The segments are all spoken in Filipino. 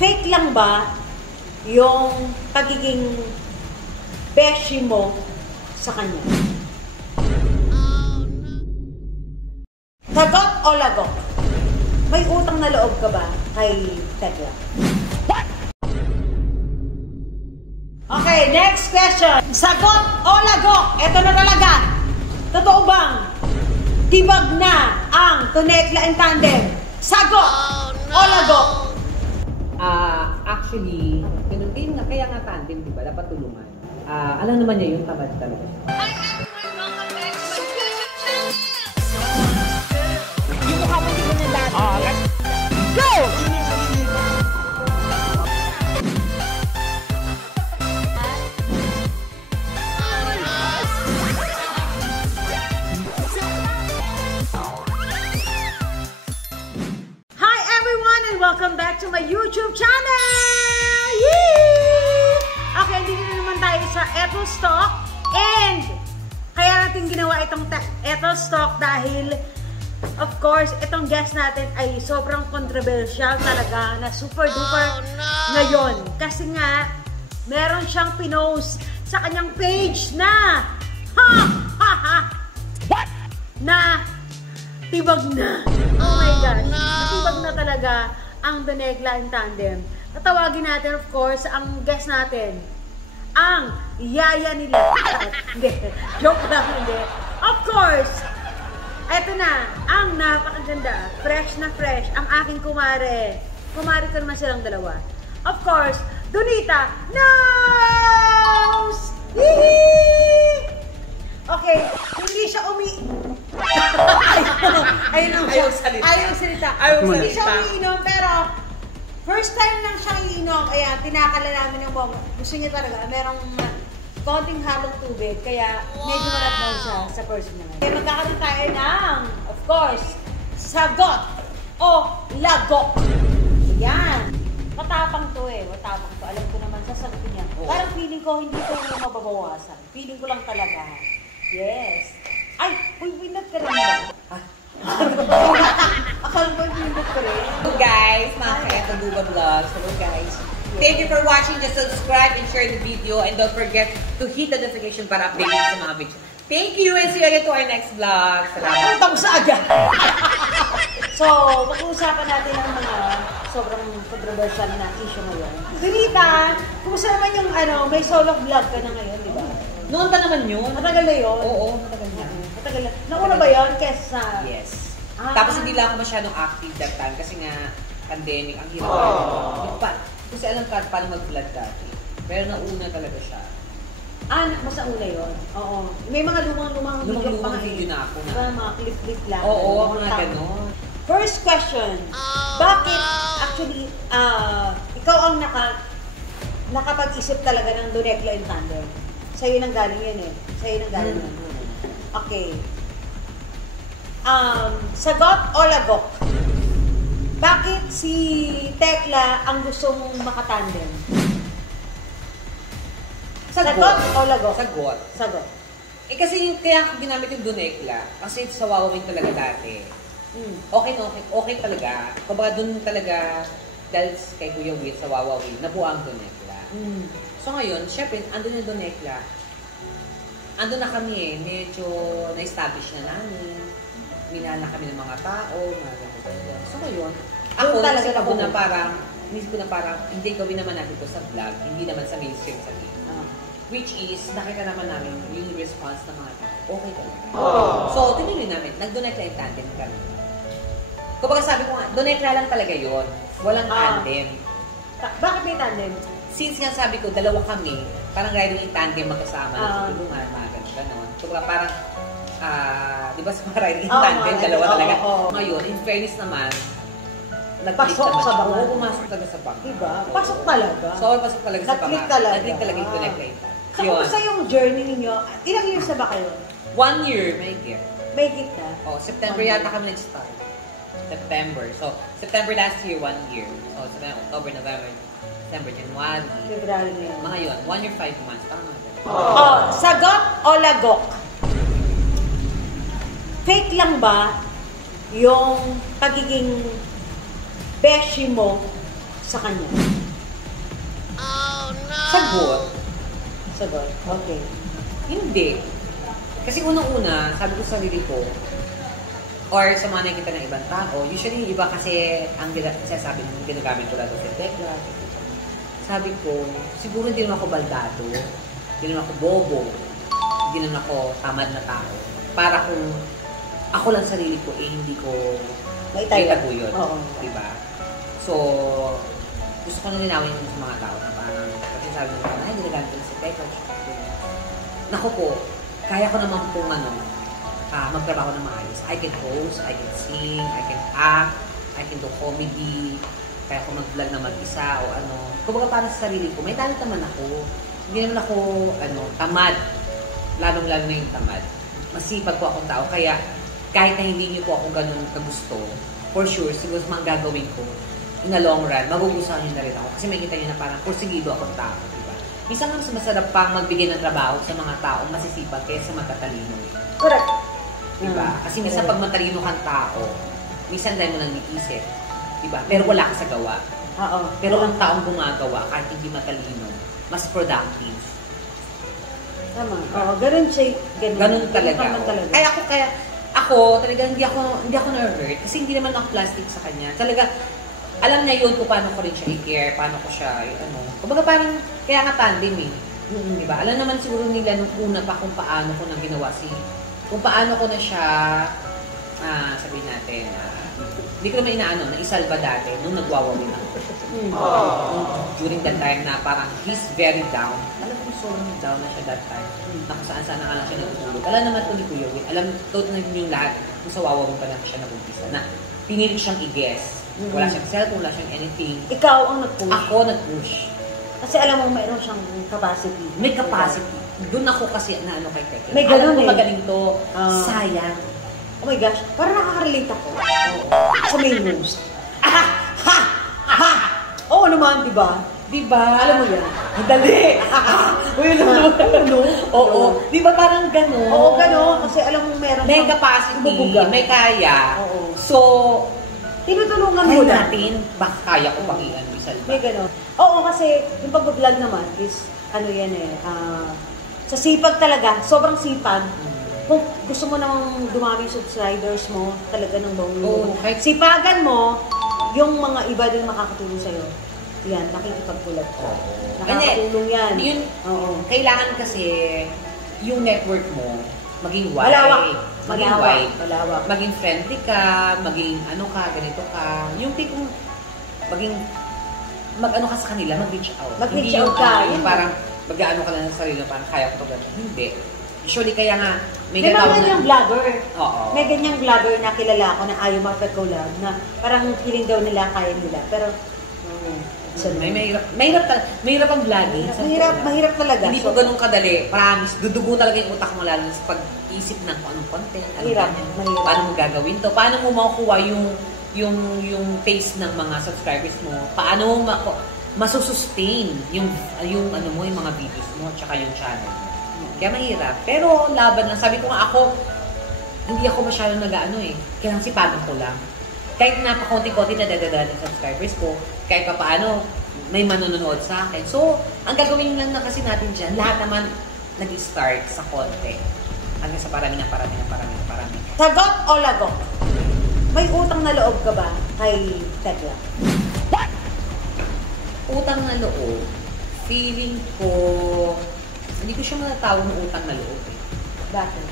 Fake lang ba yung pagiging beshi mo sa kanya? Sagot o lagok? May utang na loob ka ba kay Tekla? Okay, next question. Sagot o lagok? Ito na talaga. Totoo bang tibag na ang Tonekla and Tandem? Sagot o lagok? Actually, ganun din nga, kaya nga tandem, di ba? Dapat tulungan. Alam naman niya yung tamad talaga siya. Dito ka pwede ko na dati. Let's Go! Hi everyone and welcome back to my YouTube channel! Yee! Okay, dito na naman tayo sa Ethel Stock and kaya natin ginawa itong Ethel Stock dahil of course, itong guest natin ay sobrang controversial talaga na super duper ngayon. Kasi nga, meron siyang pinost sa kanyang page na na tibag na. Oh my gosh. Tibag na talaga ang Tonekla and Tandem. Tatawagin natin of course ang guest natin. Ang yaya nila. Hindi. Joke lang, hindi. Of course, eto na, ang napakaganda, fresh na fresh, ang aking kumare. Kumare ko naman silang dalawa. Of course, Donita knows! Okay, hindi siya Ayun ang Ayaw salita. Hindi siya umiinom, pero first time lang siyang iinom. Kaya tinakala namin ng mom. Gusto niya talaga, merong konting halong tubig, kaya medyo malabnaw siya sa person naman. Kaya magkakaroon tayo ng, of course, sagot o lagok. Yan. Matapang to eh. Matapang to. Alam ko naman, sasagutin niya. Parang feeling ko, hindi ko mababawasan. Feeling ko lang talaga. Yes. Ay! Uy, winat ka rin ba? Akala mo, winat ka rin. Hello guys, mga Kaetaduba Vlogs. Hello guys. Thank you for watching. Just subscribe and share the video. And don't forget to hit the notification para update sa mga video. Thank you and see you again to our next vlog. Salamat. Ang tapos agad. So, pag-uusapan natin ang mga sobrang controversial na issue ngayon. Donita, kumusta naman yung may solo vlog ka na ngayon, di ba? Noon pa naman yun. Matagal na yun? Oo, matagal na. Matagal na. Nauna ba yun? Kesa? Yes. Tapos hindi lang ako masyadong active that time kasi nga pandemic, ang hirap. Kasi alam ka paano mag-vlog dati. Pero nauna talaga siya. Mas nauna yun? Oo. May mga lumang video na ako na. Mga clip-clip lang. Oo, mga gano'n. First question. Bakit, actually, ikaw ang nakapag-isip talaga ng Tonekla and Tandem? Sa'yo nang galing yun eh. Sa'yo nang galing yun. Okay. Sagot o lagok? Bakit si Tekla ang gusto mong makatandem? Sagot o lagok? Sagot. Sagot. Kasi kaya ako ginamit yung Tonekla, kasi sa Wawawin talaga dati. Okay talaga. Kumbaga dun talaga, dahil kay Kuya Wit sa Wawawin, nabuo ang Tonekla. So ngayon, syempre, andun yung Tonekla. Andun na kami eh, medyo na-establish na namin. Minana kami ng mga tao, mga ganito. So ngayon, ako naisip ko na parang, hindi gawin naman natin ito sa vlog, hindi naman sa mainstream sa game. Which is, nakita naman namin yung response ng mga tao. Okay talaga. So, tinuloy namin. Nag-Tonekla and Tandem kami. Kumbaga sabi ko nga, Tonekla lang talaga yun. Walang tandem. Bakit may tandem? Since nga sabi ko, dalawa kami, parang riding in tandem magkasama, nagtutulungan, mga ganon. Kumbaga parang, di ba sa mga riding in tandem, dalawa talaga. Ngayon, in fairness naman, pasok sa banga. Oo, pumasok talaga sa banga. Diba? Pasok talaga. So, pasok talaga sa banga. Nag-click talaga. Nag-click talaga yung Tonekla and Tandem. So, kumusta yung journey ninyo? Ilang years na ba kayo? 1 year, may gift. May gift na? September yata kami nag-start. September. So, September last year, 1 year. So, September, October, November, December, January. February na yun. Mga yun. 1 year, 5 months. Parang mga ganun. Sagot o lagok? Fake lang ba yung pagiging beshi mo sa kanya? Sagot. Sagot. Okay. Hindi. Kasi unang-una, sabi ko sa sarili ko, or sa mga nakikita ng ibang tao, usually yung iba kasi ang sinasabi ng ginagamit ko lang sa tekla. Sabi ko, siguro hindi naman ako baldado, hindi naman ako bobo, hindi naman ako tamad na tao. Para kung ako lang sarili ko, hindi ko maitago yun. Diba? So, gusto ko na linawin yun sa mga tao na parang, kasi sabi nila, ay, ginagamit ko lang sa tekla. Naku po, kaya ko naman pong magtrabaho ng maayos. I can host, I can sing, I can act, I can do comedy, kaya ko mag-vlog na mag-isa o ano. Kumbaga para sa sarili ko, may talent naman ako. Hindi naman ako, tamad. Lalong-lalo na yung tamad. Masipag po akong tao. Kaya, kahit na hindi niyo po ako ganun kagusto, for sure, siguro sa mga gagawin ko, in the long run, magugustuhan niyo na rin ako. Kasi makikita niyo na parang porsigido akong tao. Diba? Minsan mas masarap pang magbigay ng trabaho sa mga taong masisipag kaysa matatalino. Correct. Diba? Kasi minsan pag matalino kang tao, minsan dahil mo nang iisip. Diba? Pero wala ka sa gawa. Pero ang taong gumagawa, kahit hindi matalino, mas productive. Tama. Oo, ganun siya. Ganun talaga. Kaya ako, talaga hindi ako na-hurt. Kasi hindi naman ako plastic sa kanya. Talaga, alam niya yun kung paano ko rin siya i-care, paano ko siya, Kumbaga parang, kaya nga tandem eh. Diba? Alam naman siguro nila nung una pa kung paano ko na ginawa kung paano ko na siya, sabihin natin, hindi ko naman inaano, na isalba dati nung nagwawawin ako. During that time na parang he's very down. Alam ko sobrang down na siya that time. Na kung saan na nga lang siya natutulog. Alam naman ko ni Kuya Win. Alam total na yung lahat kung sa wawawin pa lang siya nag-umpisa na pinili siyang i-guess. Wala siyang cellphone, wala siyang anything. Ikaw ang nag-push? Ako nag-push. Kasi alam mo, mayroon siyang capacity. May capacity. Doon ako kasi na kay Tekla. May ganun alam ko magaling to. Sayang. Oh my gosh, parang nakaka-relate ako. Sa main roast. Oo naman, di ba? Diba? Alam mo yan? Madali! Oo. Diba parang gano'n? Oo, gano'n. Kasi alam mo meron may capacity, may kaya. Oo. So, tinutulungan mo natin, baka kaya ko pang i-salba. May gano'n. Oo, kasi yung pag-vlog naman is, sa sipag talaga, sobrang sipag. Kung gusto mo namang dumami yung subscribers mo, talaga ng buong sipagan mo, yung mga iba din makakatulong sa'yo. Yan, nakikipagpulag ko. Nakakatulong yan. Yun, kailangan kasi yung network mo maging wide. Malawak. Maging friendly ka, maging ganito ka. Yung tipong maging mag-ano ka sa kanila, mag-reach out. Mag-reach out ka. Yung parang mag-ano ka lang sa sarili, parang kaya ko to gano'n. Hindi. Usually, kaya nga, may ganyang vlogger. Oo. May ganyang vlogger na kilala ko na ayaw mag-collab na parang feeling daw nila, kaya nila. Pero, mahirap ang vlogging. Mahirap talaga. Hindi po ganun kadali. Promise, dudugo talaga yung utak mo lalo sa pag-isip ng anong content. Mahirap. Paano mo gagawin to? Paano mo makukuha yung face ng mga subscribers mo? Paano mo masusustain yung mga videos mo at saka yung channel mo? Kaya mahirap. Pero laban lang. Sabi ko nga ako, hindi ako masyadong kaya sipagan ko lang. Kahit napakaunti-kunti na dadadala ng subscribers ko, kahit pa paano, may manonood sa akin. So, ang gagawin lang na kasi natin dyan, lahat naman nag-start sa konti. Hanggang sa parami. Sagot o lagot? May utang na loob ka ba kay Tekla? What? Utang na loob? Feeling ko, hindi ko siya matatawag ng utang na loob eh. Bakit?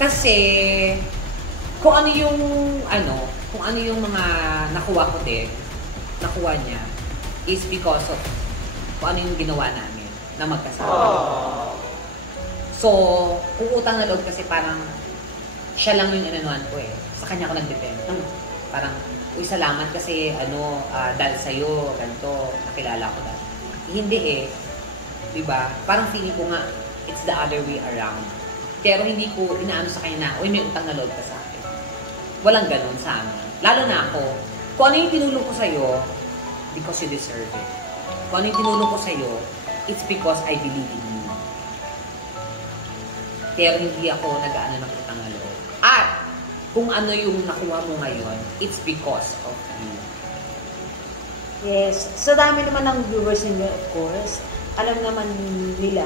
Kasi, kung ano yung mga nakuha ko din, nakuha niya, is because of kung ano yung ginawa namin na magkasama. So, kung utang na loob kasi parang siya lang yung inanuan ko eh. Sa kanya ko nag-depend. Parang, salamat kasi dahil sa'yo, ganito, nakilala ko dahil. Hindi eh. Diba? Parang feeling ko nga, it's the other way around. Pero hindi ko inaano sa kanya na, may utang na loob ka sa akin. Walang ganun sa amin. Lalo na ako, kung ano yung tinulong ko sa'yo, because you deserve it. Kung ano yung tinulong ko sa'yo, it's because I believe in you. Pero hindi ako nag-aano ng utang na loob. At, kung ano yung nakuha mo ngayon, it's because of you. Yes. Sa dami naman ng viewers ninyo, of course, alam naman nila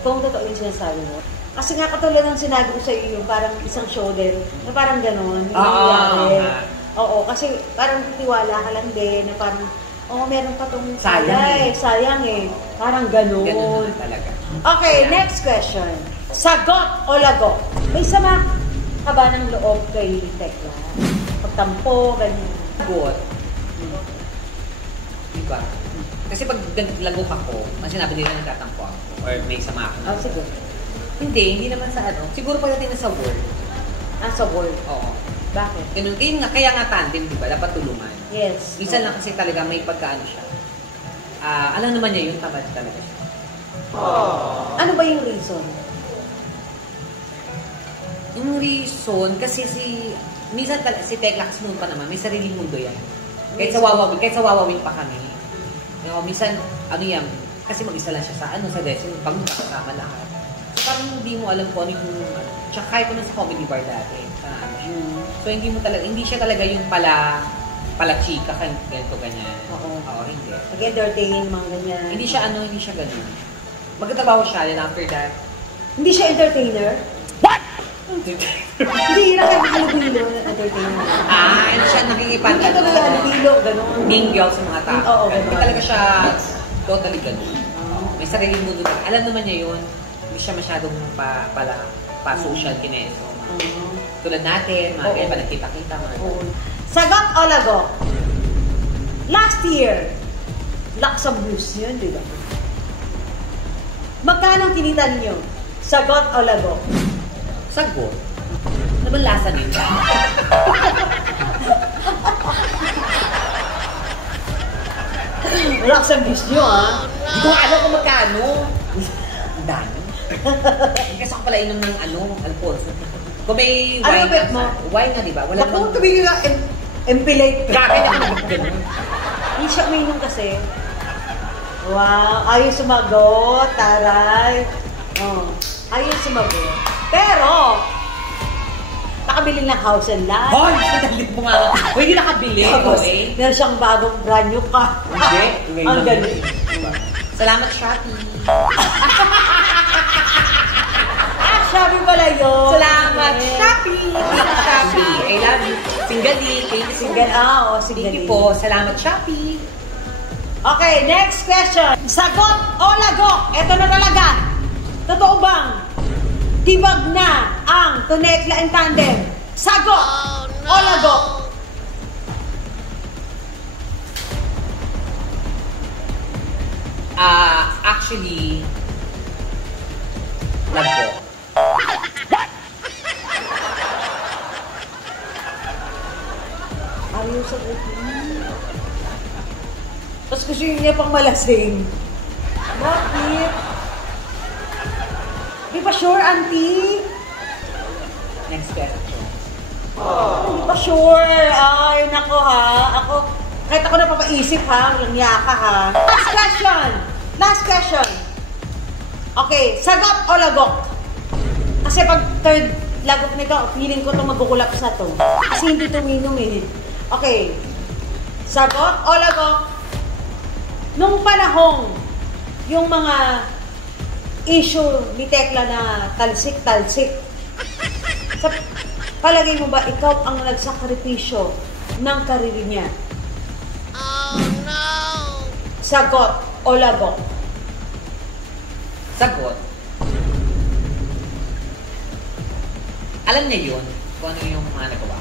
kung totoo yung sinasabi mo. Kasi nga katulad ng sinabi ko sa iyo, parang isang show din, na parang gano'n, nangyayari. Oo, kasi parang titiwala ka lang din, na parang, meron pa tong sayang eh. Parang gano'n. Gano'n talaga. Okay, next question. Sagot o lagot? May sama ka ba ng loob kay Tekla? Pagtampo, ganyan. Sagot. Diba? Kasi pag lagok ako, man sinabi nila nagtatampo ako, or may sama ako. Siguro. Hindi naman sa ano. Siguro pagdating na sa work. Sa work? Oo. Bakit? Ganun, kaya nga tandem, di ba? Dapat tulungan. Yes. Minsan lang kasi talaga may pagkaano siya. Alam naman niya yung tamad talaga siya. Ano ba yung reason? Yung reason, kasi minsan si Tekla kasi noon pa naman, may sariling mundo yan. Kahit sa wawawin pa kami. Minsan, kasi mag-isa lang siya sa lesson, pag nakakasama lahat. So parang hindi mo alam kung ano yung, tsaka kahit ko na sa comedy bar dati, so hindi siya talaga yung pala chika, ganito, ganyan. Oo, hindi. Nag-entertain, mga ganyan. Hindi siya ganun. Magtatrabaho siya, and after that, hindi siya entertainer? What? Hindi, nakakilubilo na entertainer. Hindi siya nakikipag- Hindi talaga alubilo, gano'n. mingle sa mga tao. Oo, Hindi talaga siya totally ganun. May sariling mundo na. Alam naman niya yun, hindi siya masyadong pa-social kineso. Tulad natin, mga kaya pa nagkita-kita. Sagot o lagot? Last year, Laksa Blues yun, di ba? Magkano kinita ninyo? Sagot o lagot? Sagot? Ano ba lasa nila? Laksa Blues nyo, Hindi ko alam kung magkano. Ang dami. Kasi ako pala inom ng Alfonso. Kung may wine bet mo? Wine nga, di ba? Wala Naku, tumigil ka, empilate. Grabe na ganun. Hindi siya uminom kasi. Wow, ayaw sumagot, taray. Ayaw sumagot. Pero, nakabili ng house and lot. Hoy! Madalit mo nga. Hindi nakabili. Meron siyang bagong brand new car. Hindi. Ang galing. Salamat, Shopee. Shopee pala yun. Salamat, Shopee. Shopee. I love you. Singali. Thank you. Singali. Singali. Thank you po. Salamat, Shopee. Okay, next question. Sagot o lagot? Ito na talaga. Totoo bang tibag na ang Tunekla and Tandem? Sagot o lagot? Actually, lagot. Ayaw sagot mo. Tapos gusto niya pang malasing. Bakit? Di ba sure, auntie? Next question. Di ba sure? Ay, nako Ako, kahit ako napapaisip walang yaka Last question. Okay, sagot o lagot? Kasi pag third lagot nito, feeling ko itong magkukulap sa to. Kasi hindi tuminom Okay, sagot o lagot? Nung panahong, yung mga issue ni Tekla na talsik-talsik, sa palagay mo ba, ikaw ang nagsakripisyo ng karir niya? Oh, no! Sagot o lagot? Sagot. Alam niya yun, kung ano yung mga nagawa.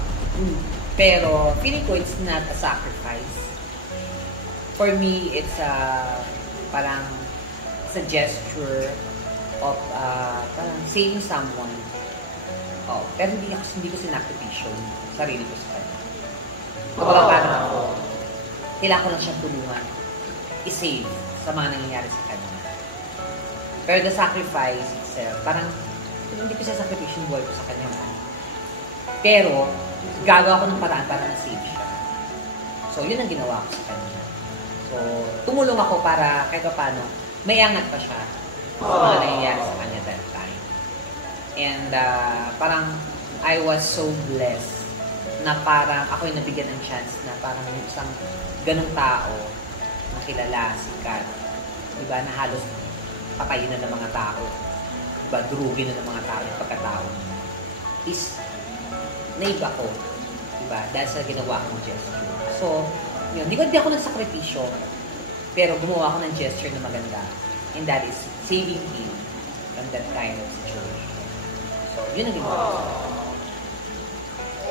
Pero, feeling ko it's not a sacrifice. For me, it's parang a gesture of parang saving someone. Pero hindi ko sinakripisyo sarili ko sa kanya. Kapag parang ako, kailangan ko lang siyang tulungan, i-save sa mga nangyayari sa kanya. Pero the sacrifice itself, parang hindi ko sinasakripisyo yung buhay ko sa kanya. Pero, gagawa ko ng paraan para na-save siya. So, yun ang ginawa ko sa kanya. So, tumulong ako para kahit paano, may angat pa siya sa mga nangyayari sa kanya that time. And parang I was so blessed na parang ako yung nabigyan ng chance na parang yung isang ganung tao nakilala, sikat, diba, na halos patayin na ng mga tao, diba, durugin na ng mga tao yung pagkatao, is naive ako, diba, dahil sa ginawa kong gesture. So, yun, di ako nagsakripisyo, pero gumawa ako ng gesture na maganda, and that is saving him from that kind of situation. So, yun ang ginawa ko.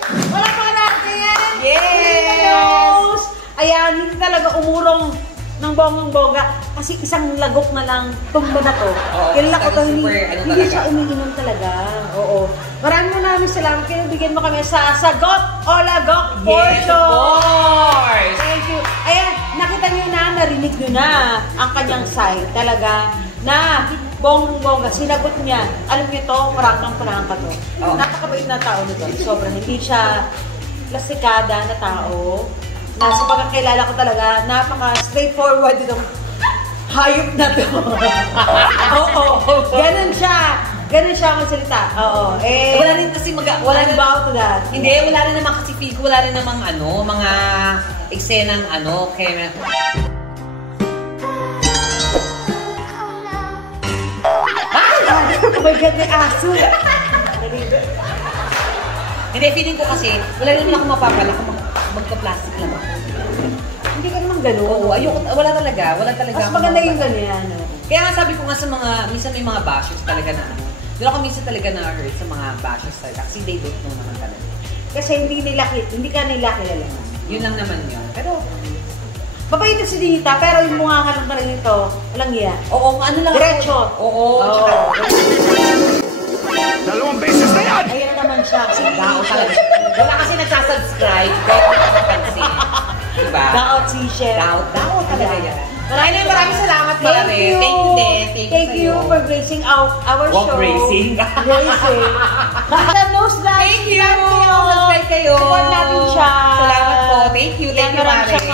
Wala pa natin! Yes! Ayan, hindi talaga umurong ng bonggang-bongga. Kasi isang lagok na lang, tumba na to. Kilala ko to, hindi siya umiinom talaga. Oo. Maraming salamat. Kinabigyan mo kami sa Sagot o Lagok portion. Yes, of course! Thank you. Ayan, nakita nyo na, narinig nyo na ang kanyang side. Talaga, na bonggang-bongga, sinagot niya. Alam niyo to, parang ka to. Napakabait na tao nito. Sobrang hindi siya plastikada na tao. Na sa pagkakilala ko talaga, napaka-straightforward itong hayop na to. Oo, ganun siya. Ganun siya magsalita. Oo. Eh, wala rin kasi walang bow to that. Hindi, wala rin naman kasi feel ko, wala rin namang mga eksenang kaya Oh my God, may aso. Hindi, feeling ko kasi, wala rin naman ako mapapala kung magka-plastic lang ako. Hindi ka naman gano'n. Oo, ayoko, wala talaga. Mas maganda yung ganyan. Kaya nga sabi ko nga sa mga, minsan may mga bashers talaga na doon ako minsan talaga na-hurt sa mga bashers talaga. Kasi they don't know naman talaga. Kasi hindi ka nila kilala. Yun lang naman yun. Pero, mabait si Dinita, pero yung mukha nga lang talaga ito, walang iya. oo, ano lang Diretso. Oo. Dalawang beses na yan! Ayan naman siya. Kasi Dao talaga. Wala kasi nagsasubscribe. Kaya nakapansin. Diba? daot si Chef. Dao talaga yan. Maraming salamat, Thank Mare. you. Thank you din. Thank you for gracing our Walk show. racing. Gracing. Sa nose lang. Thank you. Subscribe kayo. Support natin siya. Salamat po. Thank you. Thank you, Marami Mare. siyang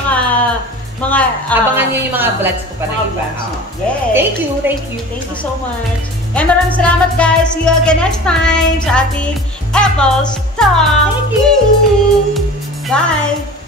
mga Abangan nyo yung mga vlogs ko pa na mga iba. vlogs. Yes. Thank you. Thank you. Thank you so much. And maraming salamat guys. See you again next time sa ating Apples Talk. Thank you. Bye.